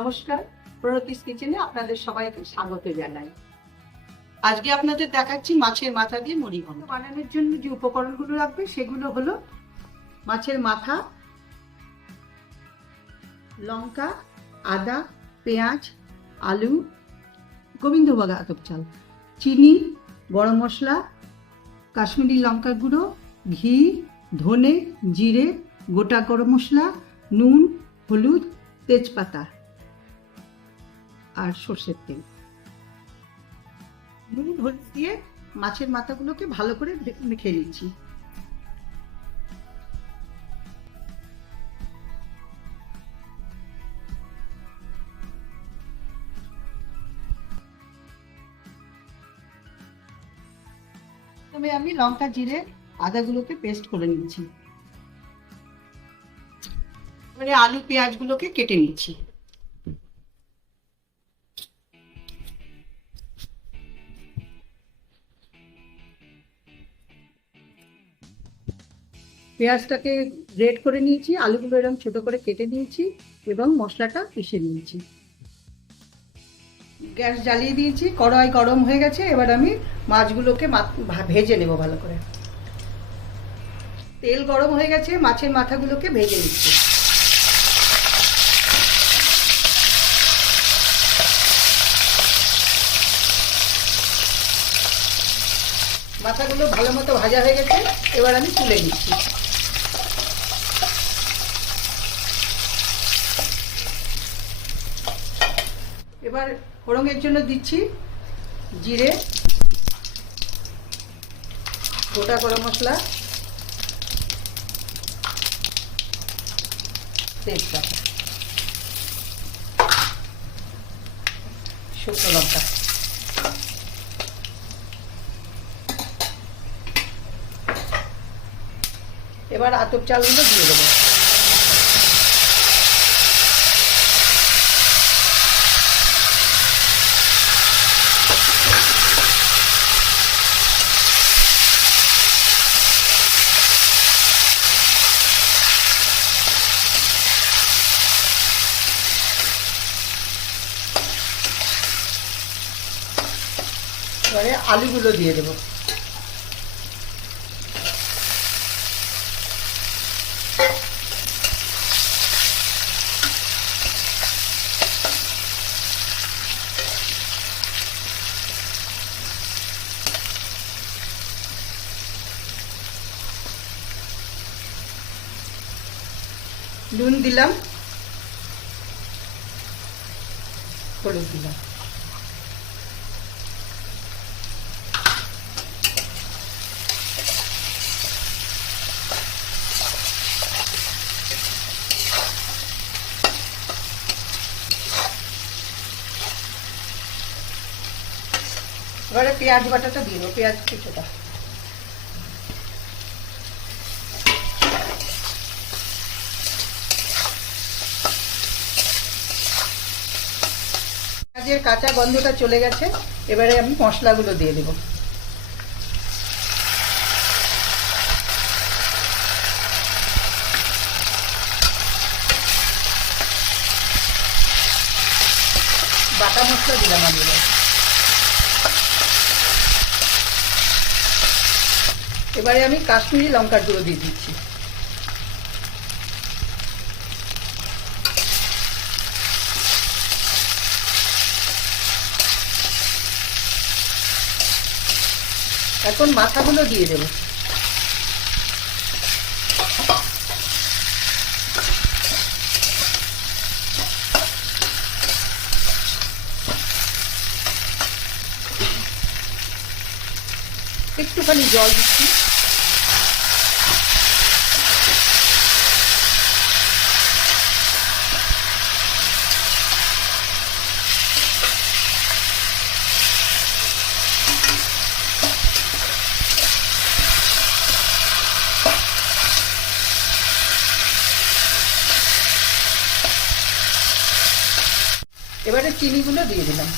নমস্কার, প্রণতিস কিচেনে আপনাদের সবাইকে স্বাগত জানাই। আজকে আপনাদের দেখাচ্ছি মাছের মাথা দিয়ে মুড়ি ঘন্ট বানানোর জন্য যে উপকরণগুলো লাগবে সেগুলো হলো মাছের মাথা, লঙ্কা, আদা, পেঁয়াজ, আলু, গোবিন্দভোগ আতপ চাল, চিনি, গরম মশলা, কাশ্মীরি লঙ্কা গুঁড়ো, ঘি, ধনে, জিরে, গোটা গরম মশলা, নুন, হলুদ, তেজপাতা আর সর্ষের তেল। নুন হলুদ দিয়ে মাছের মাথাগুলোকে ভালো করে মেখে নিচ্ছি। তবে আমি লঙ্কা, জিরে, আদাগুলোকে পেস্ট করে নিচ্ছি। এবারে আলু পেঁয়াজগুলোকে কেটে নিচ্ছি। পেঁয়াজটাকে গ্রেট করে নিয়েছি, আলুগুলো এরকম ছোট করে কেটে নিয়েছি এবং মশলাটা পিষে নিয়েছি। গ্যাস জ্বালিয়ে দিয়েছি, কড়াই গরম হয়ে গেছে। এবার আমি মাছগুলোকে ভেজে নেব ভালো করে। তেল গরম হয়ে গেছে, মাছের মাথাগুলোকে ভেজে নিচ্ছি। মাথাগুলো ভালো মতো ভাজা হয়ে গেছে, এবার আমি তুলে নিচ্ছি। এবার ফোড়নের জন্য দিচ্ছি জিরে, গোটা গরম মশলা, তেজপাতা, শুকনো লঙ্কা। এবার আতপ চালগুলো দিয়ে দেবো। এবারে আলুগুলো দিয়ে দেবো। নুন দিলাম, হলুদ দিলাম। এবারে পেঁয়াজ বাটাটা দিয়ে দেবো, পেঁয়াজ কিছুটা। পেঁয়াজের কাঁচা গন্ধটা চলে গেছে, এবারে আমি মশলাগুলো দিয়ে দেবো। বাটা মশলা দিলাম আমি। এবারে আমি কাশ্মীরি লঙ্কার গুঁড়ো দিয়ে দিচ্ছি। এখন মাথাগুলো দিয়ে দেবো। একটুখানি জল দিচ্ছি। এবারে চিনিগুলো দিয়ে দিলাম।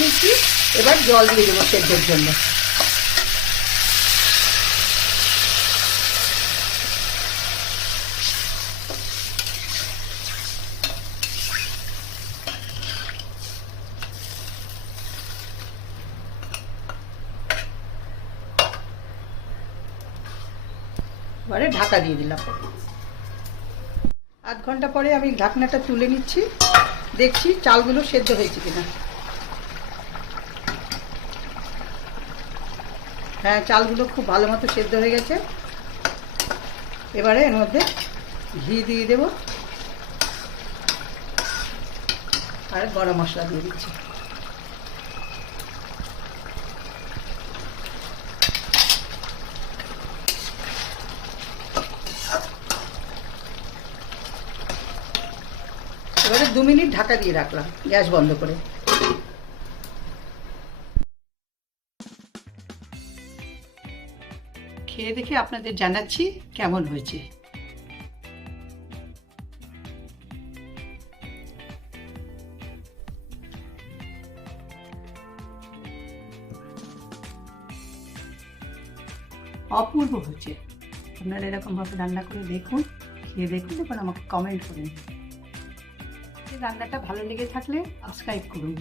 নিচ্ছি, এবার জল দিয়ে দেবো সেদ্ধর জন্য। এবারে ঢাকা দিয়ে দিলাম। আধ ঘন্টা পরে আমি ঢাকনাটা তুলে নিচ্ছি, দেখছি চালগুলো সেদ্ধ হয়েছে কিনা। হ্যাঁ, চালগুলো খুব ভালো মতো সেদ্ধ হয়ে গেছে। এবারে এর মধ্যে ঘি দিয়ে দেব আর গরম মশলা দিয়ে দিচ্ছি। এবারে 2 মিনিট ঢাকা দিয়ে রাখলাম, গ্যাস বন্ধ করে। খেয়ে দেখে আপনাদের জানাচ্ছি কেমন হয়েছে। অপূর্ব হয়েছে। আপনারা এরকমভাবে রান্না করে দেখুন, খেয়ে দেখুন, এবং আমাকে কমেন্ট করুন। রান্নাটা ভালো লেগে থাকলে সাবস্ক্রাইব করুন।